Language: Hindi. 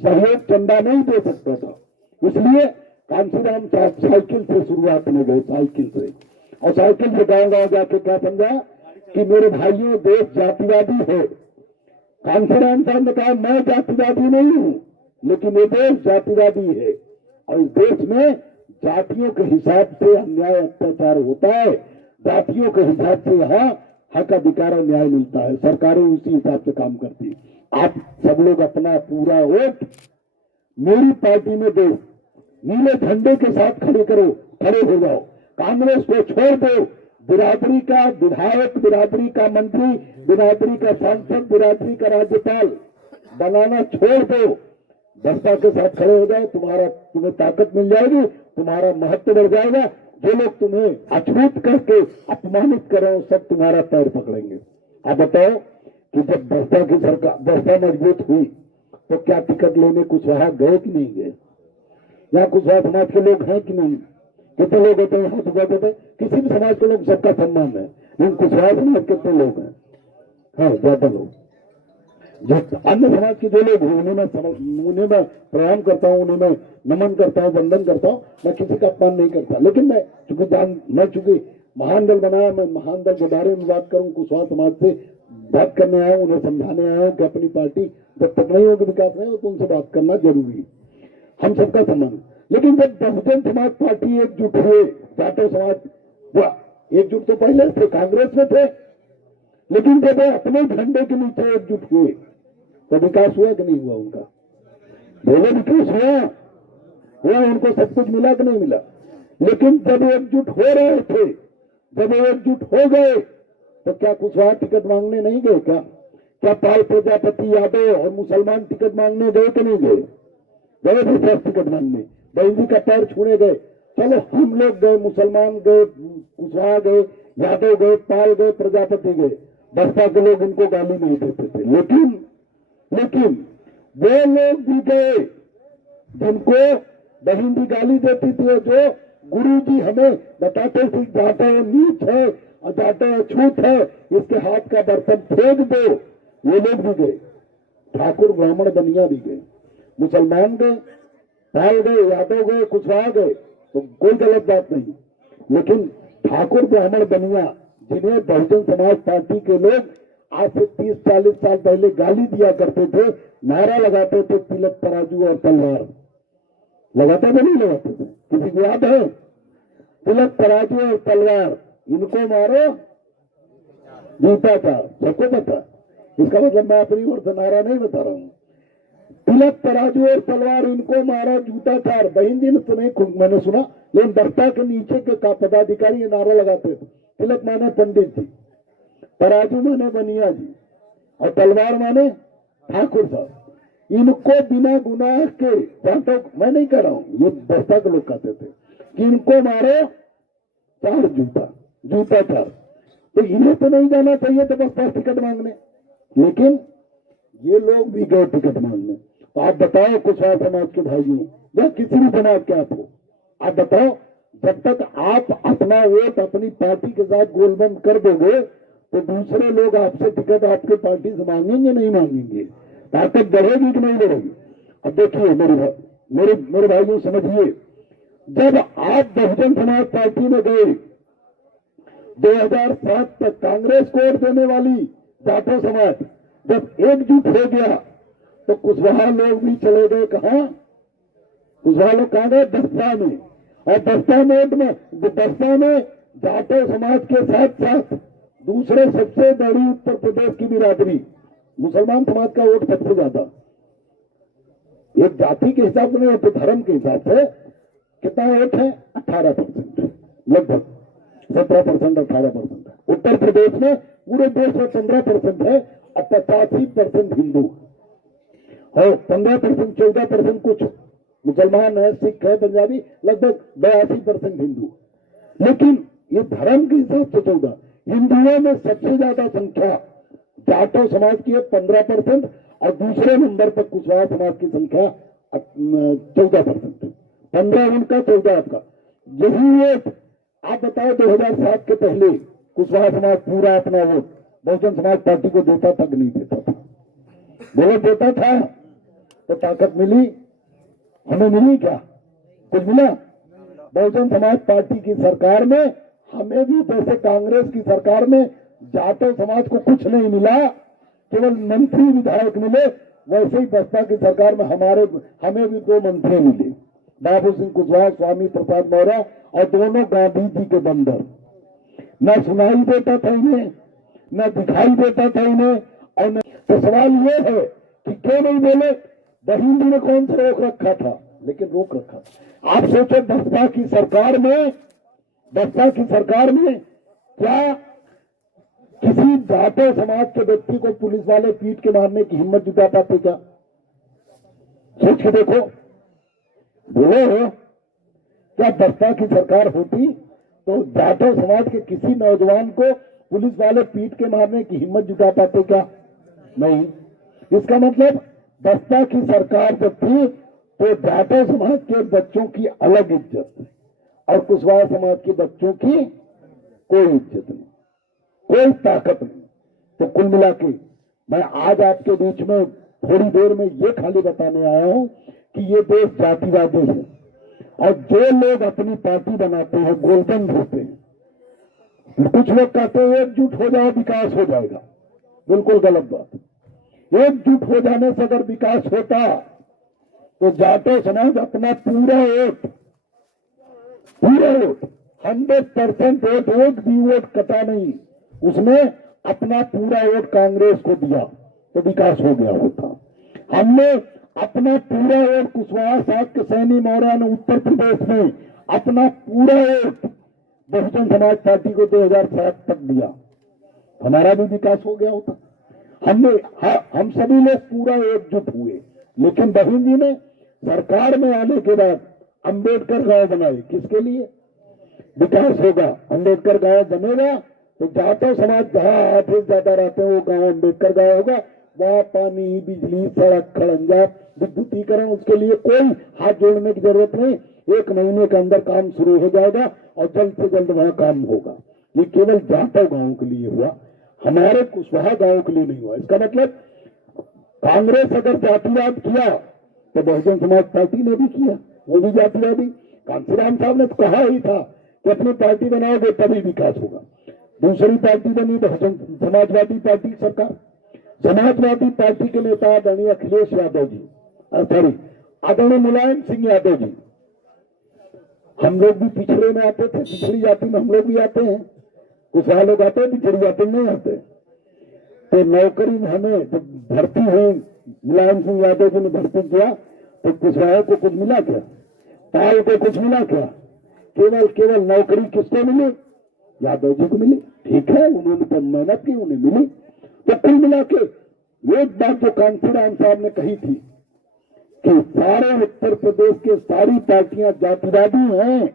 सहयोग चंदा नहीं दे सकता था, इसलिए कांशीराम साइकिल से शुरुआत में गए, साइकिल से। और साइकिल से गाँव जाके क्या समझा कि मेरे भाइयों देश जातिवादी है। कांशीराम साहब ने कहा मैं जातिवादी नहीं हूं, लेकिन ये देश जातिवादी है और इस देश में जातियों के हिसाब से अन्याय अत्याचार होता है, जातियों के हिसाब से यहाँ हक अधिकार और न्याय मिलता है, सरकारें उसी हिसाब से काम करती। आप सब लोग अपना पूरा वोट मेरी पार्टी में दो, नीले झंडे के साथ खड़े हो जाओ। कांग्रेस को छोड़ दो, बिरादरी का विधायक, बिरादरी का मंत्री, बिरादरी का सांसद, बिरादरी का राज्यपाल बनाना छोड़ दो, बसपा के साथ खड़े हो जाओ। तुम्हें ताकत मिल जाएगी, तुम्हारा महत्व बढ़ जाएगा। जो लोग तुम्हें अछूत करके अपमानित कर रहे हो सब तुम्हारा पैर पकड़ेंगे। आप बताओ कि जब बसपा की सरकार, बसपा मजबूत हुई तो क्या टिकट लेने कुशवाहा गए कि नहीं गए? यहाँ कुशवाहा समाज के लोग हैं कि नहीं? कितने लोग होते हैं यहाँ सुबह थे? किसी भी समाज के लोग सबका सम्मान है, लेकिन कुशवाहा समाज कितने लोग हैं? हाँ, ज्यादा लोग। जो अन्य समाज के जो लोग हैं उन्हें मैं प्रणाम करता हूँ, उन्हें मैं नमन करता हूँ, वंदन करता हूँ, मैं किसी का अपमान नहीं करता। लेकिन मैं चूंकि महान दल बनाया, मैं महान दल के बारे में बात करूँ, कुशवाहा समाज से बात करने आया हूँ, उन्हें समझाने आया हूँ कि अपनी पार्टी जब तक नहीं होगी, विकास नहीं हो, तो उनसे बात करना जरूरी, हम सबका सम्मान। लेकिन जब बहुजन समाज पार्टी एकजुट हुए, जाटव समाज एकजुट तो पहले थे, कांग्रेस में थे, लेकिन जब अपने झंडे के नीचे एकजुट हुए तो विकास हुआ कि नहीं हुआ उनका? बोले विकास हुआ, उनको सब कुछ मिला कि नहीं मिला? लेकिन जब एकजुट हो रहे थे, जब एकजुट हो गए तो क्या कुशवाहा टिकट मांगने नहीं गए? क्या पाल प्रजापति यादव और मुसलमान टिकट मांगने गए कि नहीं गए? गए थे सब टिकट मांगने, बहन का पैर छूने गए। चलो हम लोग गए, मुसलमान गए, कुशवाहा गए, यादव गए, पाल गए, प्रजापति गए, बसपा के लोग इनको गाली नहीं देते थे। लेकिन वो लोग भी गए जिनको बहन भी गाली देती थी, जो गुरु जी हमें बताते थे जाटा नीच है और जाटा अछूत है, इसके हाथ का बर्तन फेंक दो, ये लोग भी गए। ठाकुर ब्राह्मण बनिया भी गए, मुसलमान गए, पाल गए, यादव गए, कुशवाहा गए, तो कोई गलत बात नहीं। लेकिन ठाकुर ब्राह्मण बनिया जिन्हें बहुजन समाज पार्टी के लोग आज से 30-40 साल पहले गाली दिया करते थे, नारा लगाते थे तिलक तराजू और तलवार, लगाते थे नहीं लगाते थे? किसी को याद है? तिलक तराजू और तलवार, इनको मारो जूता चार, सबको पता। इसका मतलब मैं अपनी ओर से नारा नहीं बता रहा हूं। तिलक तराजू और तलवार, इनको मारो जूता चार। बहन जी ने तो नहीं, मैंने सुना, लेकिन बर्ता के नीचे के पदाधिकारी ये नारा लगाते थे। तिलक माने पंडित जी, तराजू माने बनिया जी और तलवार माने ठाकुर साहब। इनको बिना गुनाह के, मैं नहीं कह रहा हूं, ये बस्ता के लोग कहते थे कि इनको मारो चार जूता चार। तो इन्हें तो नहीं जाना चाहिए तो बस टिकट मांगने, लेकिन ये लोग भी गए टिकट मांगने। तो आप बताओ कुशवाहा समाज के भाइयों या किसी भी समाज के आप हो, आप बताओ, जब तक आप अपना वोट अपनी पार्टी के साथ गोलबंद कर दोगे तो दूसरे लोग आपसे टिकट आपके पार्टी से मांगेंगे नहीं मांगेंगे? ताकत बढ़ेगी कि नहीं बढ़ेगी? अब देखिए मेरे भाइयों, समझिए, जब आप बहुजन समाज पार्टी में गए 2007 तक, कांग्रेस को वोट देने वाली जाटव समाज जब एकजुट हो गया तो कुशवाहा लोग भी चले गए कहां? कुशवाहा लोग कहां गए? बसपा में। और बसपा में जाटव समाज के साथ साथ दूसरे सबसे बड़ी उत्तर प्रदेश की बिरादरी, मुसलमान समाज का वोट सबसे ज्यादा। एक जाति के हिसाब से नहीं, तो धर्म के हिसाब से कितना वोट है? 18%, लगभग 17%, 18%। उत्तर प्रदेश में पूरे देश में 15% है और 85% हिंदू और 15%, 14% कुछ मुसलमान है, सिख है, पंजाबी, लगभग 82% हिंदू। लेकिन ये धर्म के हिसाब से 14, हिंदुओं में सबसे ज्यादा संख्या जाटव समाज की है 15% और दूसरे नंबर पर कुशवाहा समाज की संख्या 14%। 15 उनका, 14 आपका। यही वोट आप बताओ 2007 के पहले कुशवाहा समाज पूरा अपना वोट बहुजन समाज पार्टी को देता था कि नहीं देता था? बोलो देता था? तो ताकत मिली, हमें मिली क्या? कुछ मिला? बहुजन समाज पार्टी की सरकार में हमें भी जैसे कांग्रेस की सरकार में जाटव समाज को कुछ नहीं मिला, केवल मंत्री विधायक मिले, वैसे ही बसपा की सरकार में हमें भी 2 मंत्री मिले, बाबू सिंह कुशवाहा, स्वामी प्रसाद मौर्य, और दोनों गांधी जी के बंदर। न सुनाई देता था इन्हें, न दिखाई देता था इन्हें, और न तो सवाल ये है कि क्यों नहीं बोले? बहिंदी ने कौन सा रोक रखा था? लेकिन रोक रखा। आप सोचो बसपा की सरकार में क्या किसी जाटव समाज के व्यक्ति को पुलिस वाले पीट के मारने की हिम्मत जुटा पाते क्या? सोच के देखो, बोलो, क्या बसपा की सरकार होती तो जाटव समाज के किसी नौजवान को पुलिस वाले पीट के मारने की हिम्मत जुटा पाते क्या? नहीं। इसका मतलब बसपा की सरकार जब थी तो जाटव समाज के बच्चों की अलग इज्जत और कुशवाहा समाज के बच्चों की कोई इज्जत नहीं, कोई ताकत नहीं। तो कुल मिला के मैं आज आपके बीच में थोड़ी देर में ये खाली बताने आया हूं कि ये देश जातिवादी है, और जो लोग अपनी पार्टी बनाते हैं गोलबंद होते हैं। कुछ लोग कहते हैं एकजुट हो जाओ विकास हो जाएगा, बिल्कुल गलत बात। एकजुट हो जाने से अगर विकास होता तो जाटव समाज अपना पूरा वोट 100% वोट, एक भी वोट कटा नहीं, उसने अपना पूरा वोट कांग्रेस को दिया तो विकास हो गया होता। हमने अपना पूरा वोट कुशवाहा साहब के सैनी मौर्य ने उत्तर प्रदेश में अपना पूरा वोट बहुजन समाज पार्टी को 2007 तक दिया, हमारा भी विकास हो गया होता। हम सभी लोग पूरा एकजुट हुए, लेकिन बहिन जी ने सरकार में आने के बाद अंबेडकर गांव बनाए। किसके लिए? विकास होगा, अंबेडकर गांव बनेगा तो जाटव समाज जहां 8 से ज्यादा रहते हैं वो गांव अंबेडकर गांव होगा। वहां पानी, बिजली, सड़क, खड़ंजा, विद्युतीकरण, उसके लिए कोई हाथ जोड़ने की जरूरत नहीं। 1 महीने के अंदर काम शुरू हो जाएगा और जल्द से जल्द वहां काम होगा। ये केवल जाटव गांव के लिए हुआ, हमारे कुशवाहा गांव के लिए नहीं हुआ। इसका मतलब कांग्रेस अगर जातिवाद किया तो बहुजन समाज पार्टी ने भी किया, वो भी जातिवादी। कांशीराम साहब ने तो कहा ही था कि अपनी पार्टी बनाओगे तभी विकास होगा। दूसरी पार्टी बनी बहुजन समाजवादी पार्टी सरकार। समाजवादी पार्टी के नेता आदरणीय अखिलेश यादव जी, सॉरी आदरणीय मुलायम सिंह यादव जी। हम लोग भी पिछड़े में आते थे, पिछड़ी जाति में हम लोग भी आते हैं, कुछ लोग आते हैं, पिछड़ी जाति में नहीं आते। तो नौकरी में हमें तो भर्ती हुई, मुलायम सिंह यादव जी ने भर्ती किया तो कुशवाहा को कुछ मिला क्या? पाल को कुछ मिला क्या? केवल नौकरी किसको मिली? यादव जी को मिली। ठीक है, उन्होंने तो मेहनत की, उन्हें मिली। तो कुल मिला के एक बात जो कांशीराम साहब ने कही थी कि सारे उत्तर प्रदेश के सारी पार्टियां जातिवादी हैं,